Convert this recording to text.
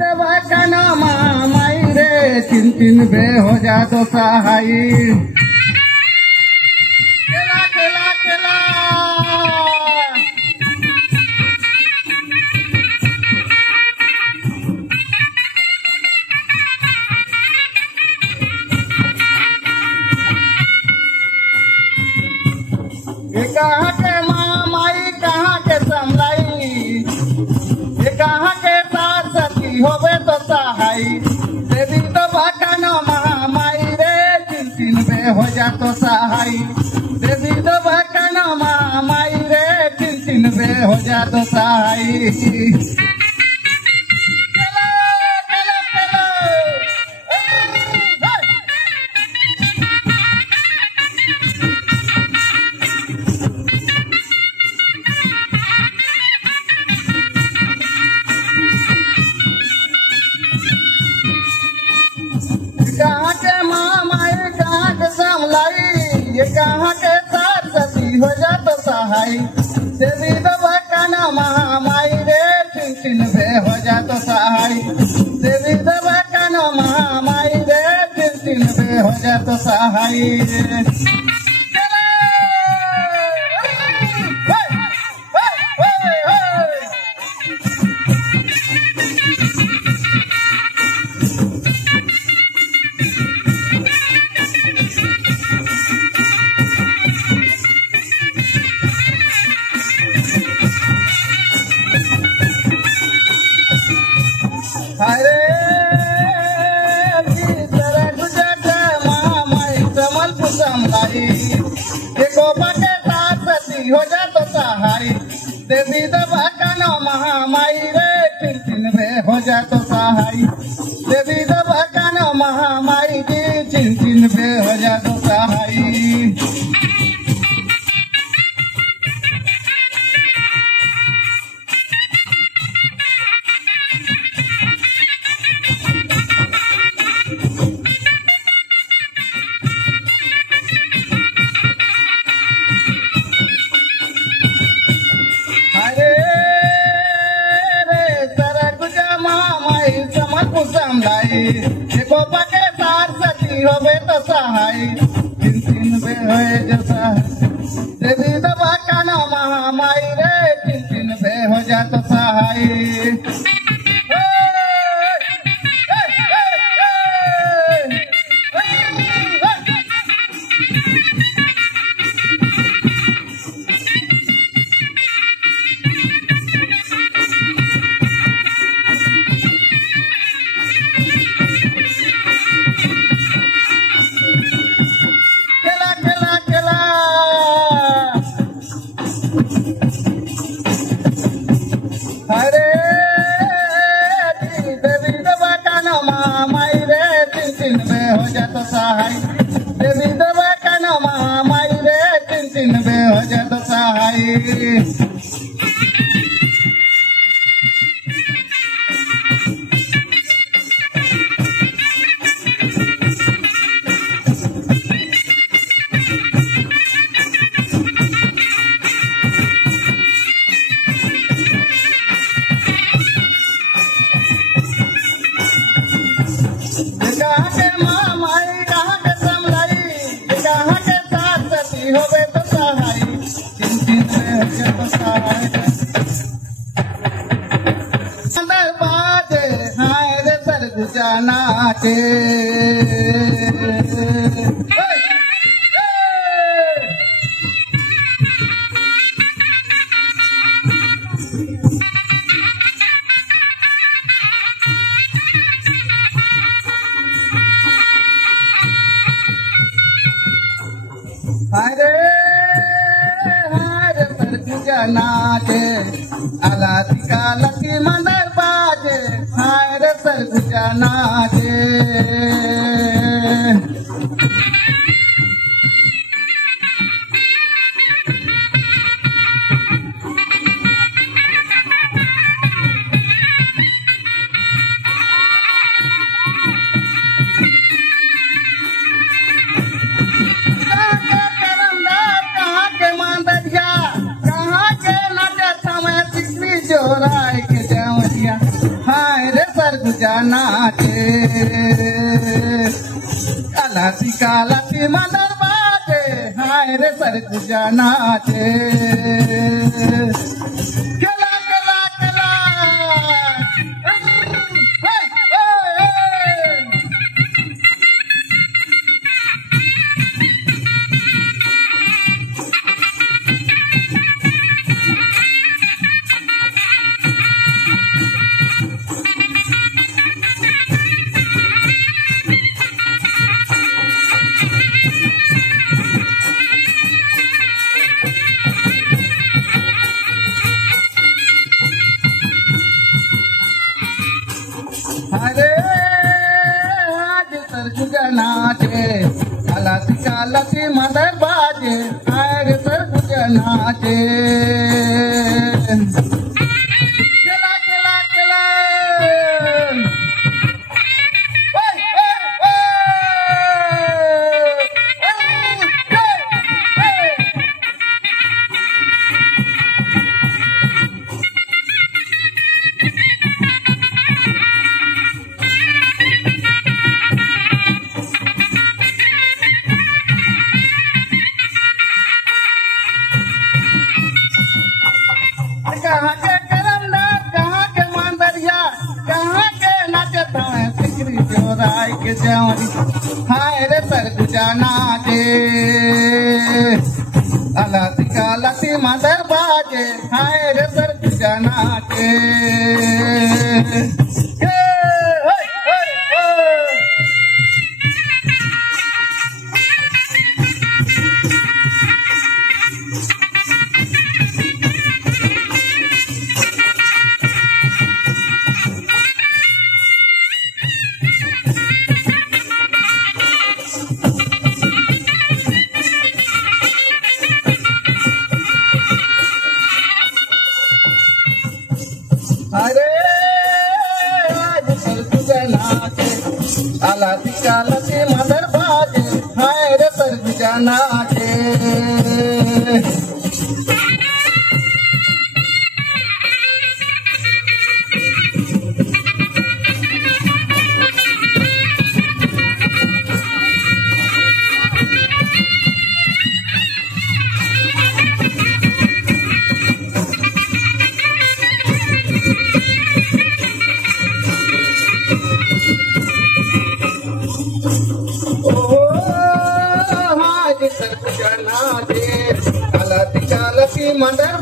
का नाम माई रे चिन चिन बे हो जा तो सहाई केला केला केला ये कहाँ के माँ माई कहाँ के समलाई ये कहाँ के साथ सती होवे तो सहाई देवी तो बकनो महामाई रे चिन चिन बे हो जा तो सहाई देवी तो बकनो महामाई रे चिन चिन बे हो जा तो सहाई कहाँ के माँ माई कहाँ के समलाई ये कहाँ के साथ सती हो जा तो सहाई देवी तो बकनो महामाई रे चिन चिन बे हो जा तो सहाई देवी तो बकनो महामाई रे चिन चिन बे हो जा तो सहाई हरे महामाई कमल पुसमलाई ये गोपा के साथ सती हो जा तो सहाई देवी तो बकनो महामाई रे चिन चिन बे हो जा तो सहाई देवी तो बकनो महामाई जी चिन चिन बे हो जा तो सहाई समलाई ये गोपा के सार सती होवे तो सहाई चिन चिन बे होए जो सहाई देवी तो बकनो महामाई रे चिन चिन बे हो जा तो सहाई हरे देवी तो बकनो महामाई रे चिन चिन बे हो जा तो सहाई देवी तो बकनो महामाई रे चिन चिन बे हो जा तो सहाई कहाँ के माँ माई कहाँ के समलाई कहाँ के साथ सती होवे तो सहाई चिन चिन बे हो जा तो सहाई अंदर बाजे हाय रे सरगुजा नाचे हरे हरे सरगुजा नाचे अलाती का लकी मंदर बाजे हरे सरगुजा नाचे राय के जावतिया हाय रे सरगुजा नाचे कालाती कालाती मदर बाजे हाय रे सरगुजा नाचे केला केला केला अरे आज सरगुजा नाचे कालाती कालाती मदर बाजे हाय सरगुजा नाचे केला केला केला कहाँ के करमदार कहाँ के मांदरिया कहाँ के नाचत हैं सिकरी जोराई के जौरी हाय रे सरगुजा नाचे कालाती कालाती मदर बाजे हाय रे सरगुजा नाचे अरे आज सरगुजा नाचे कालाती कालाती मदर बाजे हाय रे सरगुजा नाचे सरगुजा नाचे कालाती कालाती मदर